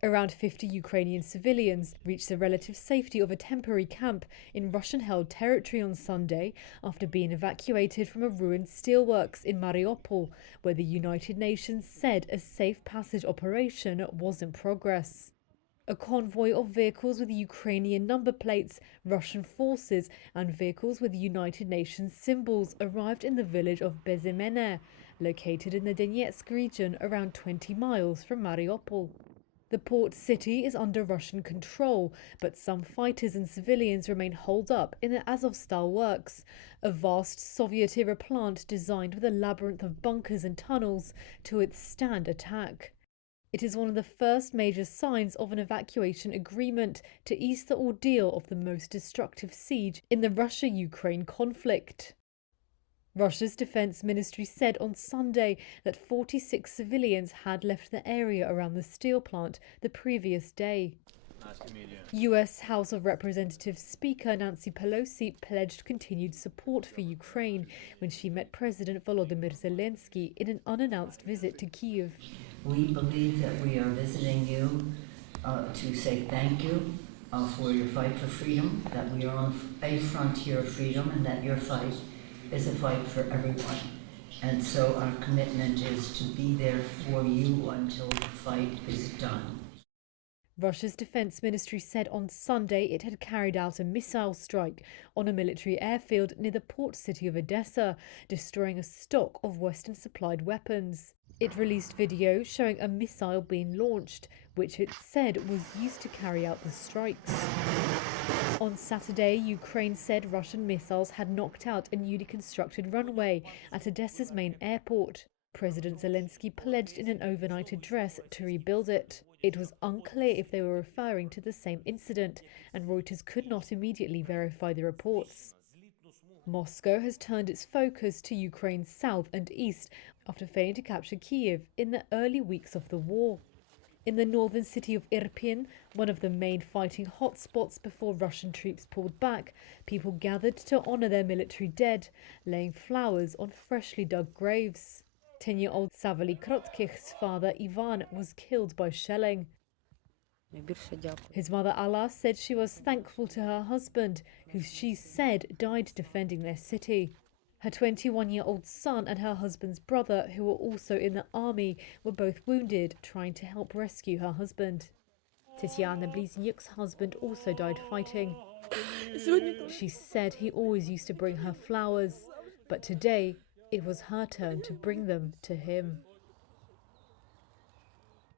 Around 50 Ukrainian civilians reached the relative safety of a temporary camp in Russian-held territory on Sunday after being evacuated from a ruined steelworks in Mariupol, where the United Nations said a safe passage operation was in progress. A convoy of vehicles with Ukrainian number plates, Russian forces, and vehicles with United Nations symbols arrived in the village of Bezimene, located in the Donetsk region around 20 miles from Mariupol. The port city is under Russian control, but some fighters and civilians remain holed up in the Azovstal works, a vast Soviet-era plant designed with a labyrinth of bunkers and tunnels to withstand attack. It is one of the first major signs of an evacuation agreement to ease the ordeal of the most destructive siege in the Russia-Ukraine conflict. Russia's defense ministry said on Sunday that 46 civilians had left the area around the steel plant the previous day. US House of Representatives Speaker Nancy Pelosi pledged continued support for Ukraine when she met President Volodymyr Zelensky in an unannounced visit to Kyiv. We believe that we are visiting you to say thank you for your fight for freedom, that we are on a frontier of freedom, and that your fight is a fight for everyone. And so our commitment is to be there for you until the fight is done. Russia's defense ministry said on Sunday it had carried out a missile strike on a military airfield near the port city of Odessa, destroying a stock of Western-supplied weapons. It released video showing a missile being launched, which it said was used to carry out the strikes. On Saturday, Ukraine said Russian missiles had knocked out a newly constructed runway at Odessa's main airport. President Zelensky pledged in an overnight address to rebuild it. It was unclear if they were referring to the same incident, and Reuters could not immediately verify the reports. Moscow has turned its focus to Ukraine's south and east after failing to capture Kyiv in the early weeks of the war. In the northern city of Irpin, one of the main fighting hotspots before Russian troops pulled back, people gathered to honour their military dead, laying flowers on freshly dug graves. 10-year-old Savely Krotkich's father Ivan was killed by shelling. His mother Alla said she was thankful to her husband, who she said died defending their city. Her 21-year-old son and her husband's brother, who were also in the army, were both wounded trying to help rescue her husband. Tetiana Bliznyuk's husband also died fighting. She said he always used to bring her flowers, but today it was her turn to bring them to him.